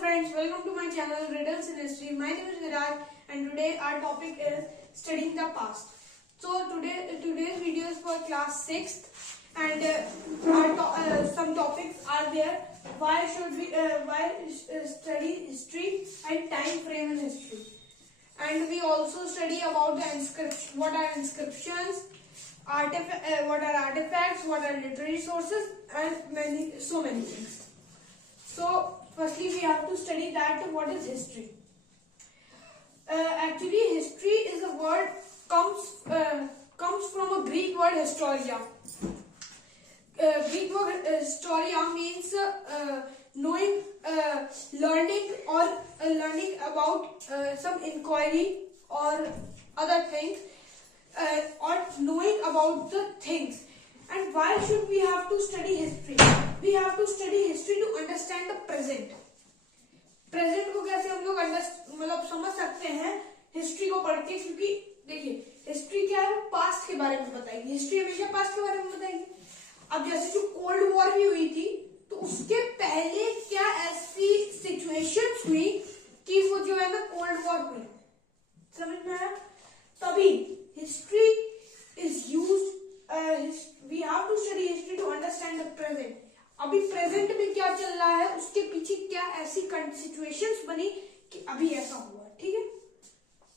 friends, welcome to my channel Riddles in History. My name is Viraj and today our topic is studying the past. So today's video is for class 6th and some topics are there. Why should we study history and time frame in history? And we also study about the inscription, what are inscriptions, what are artifacts, what are literary sources, and so many things. So firstly, we have to study that what is history. Actually, history is a word comes from a Greek word historia. Greek word historia means knowing, learning about some inquiry or other things, or knowing about the things. And why should we have to study history? We have to study history to understand the present. Present को कैसे हम लोग मतलब समझ सकते हैं history को पढ़ के, क्योंकि देखिए हिस्ट्री क्या है, पास्ट के बारे में बताएगी. हिस्ट्री हमेशा पास्ट के बारे में बताएगी. अब जैसे जो कोल्ड वॉर भी हुई थी तो उसके पहले क्या ऐसी सिचुएशंस हुई कि वो जो है ना कोल्ड वॉर हुई, समझ में आया? तभी history is used. We have to study history to understand the present. अभी प्रेजेंट में क्या चल रहा है, उसके पीछे क्या ऐसी सिचुएशंस बनी कि अभी ऐसा हुआ. ठीक है.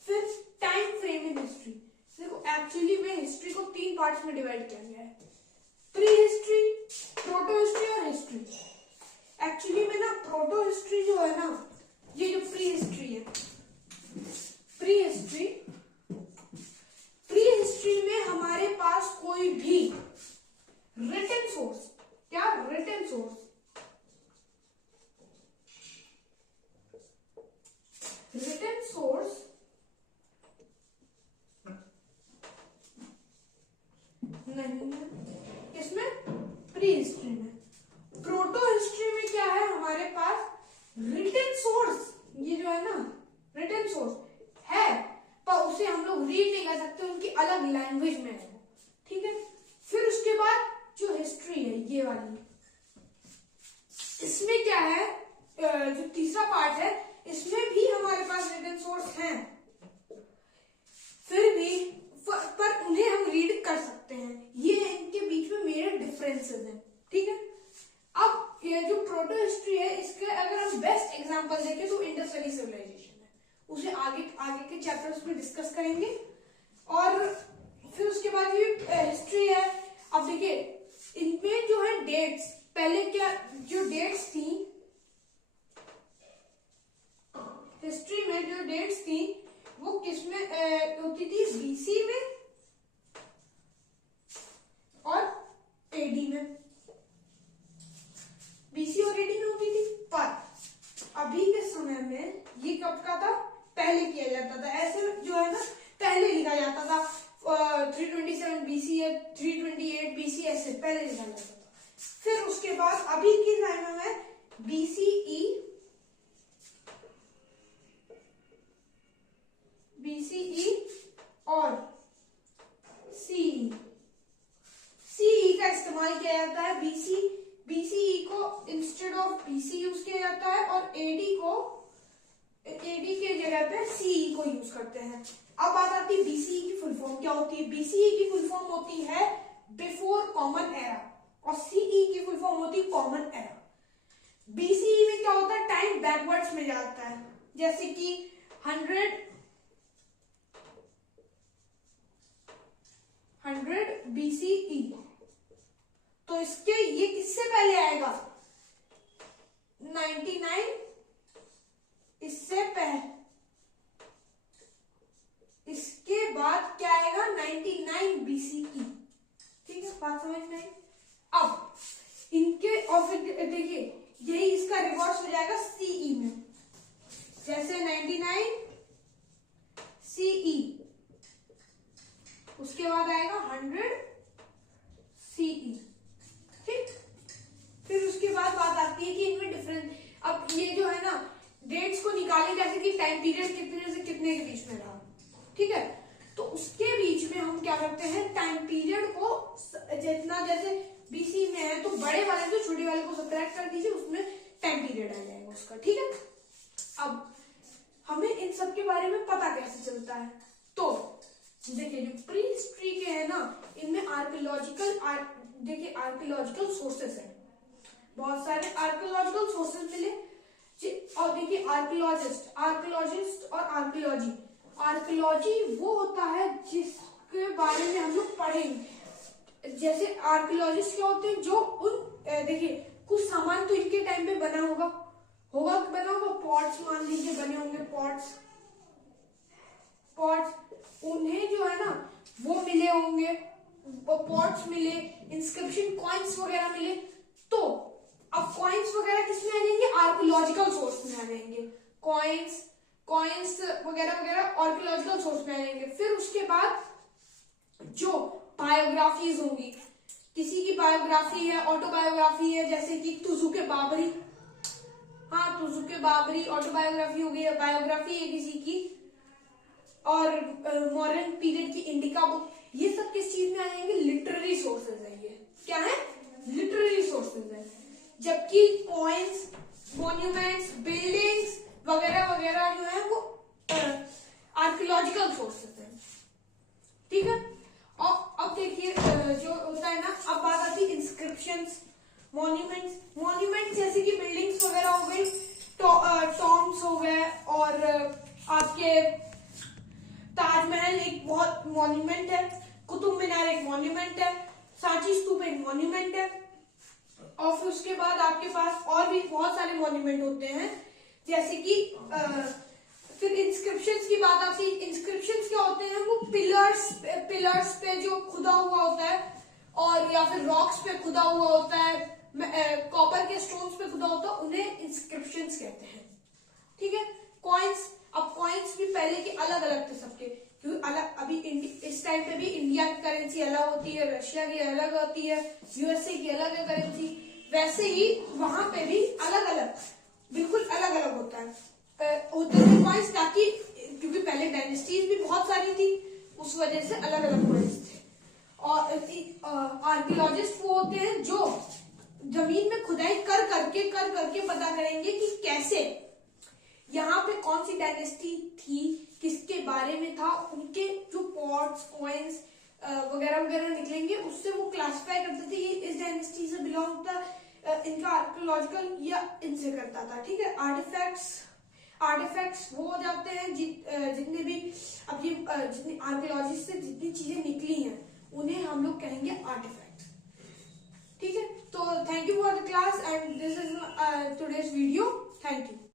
फिर टाइम फ्रेम इन हिस्ट्री. देखो एक्चुअली में हिस्ट्री को 3 पार्ट्स में डिवाइड किया गया है: प्री हिस्ट्री, प्रोटो हिस्ट्री और हिस्ट्री. एक्चुअली में ना प्रोटो हिस्ट्री जो है ना, ये जो प्री हिस्ट्री है, प्री हिस्ट्री में हमारे पास कोई भी रिटन सोर्स, क्या रिटन सोर्स, नहीं है इसमें. प्री हिस्ट्री में. प्रोटो हिस्ट्री में क्या है, हमारे पास रिटन सोर्स, ये जो है ना रिटन सोर्स है, पर उसे हम लोग रीड नहीं कर सकते, उनकी अलग लैंग्वेज में है. ठीक है. फिर उसके बाद जो हिस्ट्री है ये वाली, इसमें क्या है, जो तीसरा पार्ट है, इसमें भी हमारे पास रिटन सोर्स हैं, फिर भी पर उन्हें हम रीड कर सकते हैं. ये इनके बीच में मेरे डिफरेंसेस हैं. ठीक है. अब ये जो प्रोटो हिस्ट्री है, इसके अगर हम बेस्ट एग्जांपल देखें तो इंडस वैली सिविलाइजेशन है. उसे आगे के चैप्टर्स में डिस्कस करेंगे. और फिर उसके बाद ये हिस्ट्री है. अब देखिए इनमें जो है डेट्स, पहले क्या जो डेट्स थी हिस्ट्री में, जो डेट्स थी वो किसमें होती थी, बीसी में और एडी में. बीसी और एडी में होती थी. पर अभी के समय में ये कब का था, पहले किया जाता था. ऐसे जो है ना पहले लिखा जाता था. 327 बीसी या 328 बीसी ऐसे पहले लिखा जाता था. फिर उसके बाद अभी के टाइम में बीसीई और सीई का इस्तेमाल किया जाता है. बीसीई को इंस्टेड ऑफ बीसी यूज किया जाता है और एडी के जगह पे सीई को यूज करते हैं. अब बात आती है बीसीई की फुल फॉर्म क्या होती है. बीसीई की फुल फॉर्म होती है बिफोर कॉमन एरा और सीई की फुल फॉर्म होती है कॉमन एरा. बीसीई में क्या होता है, टाइम बैकवर्ड्स में जाता है. जैसे कि 100 बीसीई, तो इसके ये किससे पहले आएगा, 99 इससे पहले. इसके बाद क्या आएगा, 99 बीसीई. ठीक है, बात समझ में आई. अब इनके और फिर देखिए यही इसका रिवर्स हो जाएगा सीई में. जैसे 99 सीई, उसके बाद आएगा 100 सीई. ठीक. फिर उसके बाद बात आती है कि इनमें डिफरेंस. अब ये जो है ना डेट्स को निकालें, जैसे कि टाइम पीरियड कितने से कितने के बीच में रहा. ठीक है. तो उसके बीच में हम क्या करते हैं, टाइम पीरियड को जितना, जैसे बीसी में है तो बड़े वाले से छोटे वाले को सब्ट्रैक्ट कर दीजिए, उसमें टाइम पीरियड आ जाएगा उसका. ठीक है. अब हमें इन सब के बारे में पता कैसे चलता है? तो देखिए जो प्री हिस्ट्री के है ना, इनमें आर्कियोलॉजिकल सोर्सेस है, बहुत सारे आर्कियोलॉजिकल सोर्सेस मिले। और देखिए आर्कियोलॉजिस्ट और आर्कियोलॉजी वो होता है जिसके बारे में हम लोग पढ़ेंगे। जैसे आर्कियोलॉजिस्ट क्या होते हैं, जो उन देखिए कुछ सामान तो इनके टाइम पे बना होगा, पॉट्स मान लीजिए बने होंगे, पॉट्स उन्हें जो है ना वो मिले होंगे, पॉट्स मिले, इंस्क्रिप्शन कॉइन्स वगैरह मिले। तो अब कॉइन्स वगैरह किसमें आ जाएंगे? आर्कियोलॉजिकल सोर्स में आ जाएंगे। कॉइन्स वगैरह आर्कियोलॉजिकल सोर्स में आ जाएंगे। फिर उसके बाद जो बायोग्राफीज होंगी, किसी की बायोग्राफी है, ऑटोबायोग्राफी है, जैसे कि तुजुके बाबरी ऑटोबायोग्राफी हो गई, बायोग्राफी है किसी की, और मॉडर्न पीरियड की इंडिका बुक, ये सब किस चीज में आएंगे? लिटरेरी सोर्सेज है। ये क्या है? लिटरेरी सोर्सेज है। जबकि कॉइन्स, मॉन्यूमेंट्स, बिल्डिंग्स वगैरह जो है वो आर्कियोलॉजिकल सोर्सेज है। ठीक है। और अब देखिए जो होता है ना, अब बात आती है इंस्क्रिप्शंस, मॉन्यूमेंट्स जैसे कि बिल्डिंग्स वगैरह हो गई, टॉम्ब्स हो गए, और आपके ताजमहल एक बहुत मॉन्यूमेंट है, कुतुब मीनार एक मॉन्यूमेंट है, सांची स्तूप एक मॉन्यूमेंट है। और फिर उसके बाद आपके पास और भी बहुत सारे मॉन्यूमेंट होते हैं, जैसे कि फिर इंस्क्रिप्शंस की बात आती है। इंस्क्रिप्शंस क्या होते हैं? वो पिलर्स पे जो खुदा हुआ होता है, और या फिर रॉक्स पे खुदा हुआ होता है, कॉपर के स्टोन्स पे खुदा होता है, उन्हें इंस्क्रिप्शंस कहते हैं। ठीक है। कॉइन्स, अब कॉइन्स भी पहले के अलग अलग थे सबके, क्योंकि अलग अभी इस टाइम पे भी इंडिया की करेंसी अलग होती है, रशिया की अलग होती है, यूएसए की अलग है करेंसी, वैसे ही वहां पे भी अलग अलग, बिल्कुल अलग अलग होता है होते थे कॉइन्स, ताकि क्योंकि पहले डायनेस्टीज भी बहुत सारी थी, उस वजह से अलग अलग कॉइन्स थे। और आर्कियोलॉजिस्ट वो होते हैं जो जमीन में खुदाई कर करके पता करेंगे कि कैसे यहाँ पे कौन सी डायनेस्टी थी, किसके बारे में था, उनके जो पॉट्स, कॉइन्स वगैरह निकलेंगे, उससे वो क्लासिफाई करते थे ये इस डायनेस्टी से बिलोंग होता, इनका आर्कियोलॉजिकल या इनसे करता था। ठीक है। आर्टिफैक्ट्स वो हो जाते हैं जितने भी अब ये जितनी आर्कियोलॉजी से जितनी चीजें निकली हैं उन्हें हम लोग कहेंगे आर्टिफैक्ट्स। ठीक है। तो thank you for the class and this is today's video. Thank you.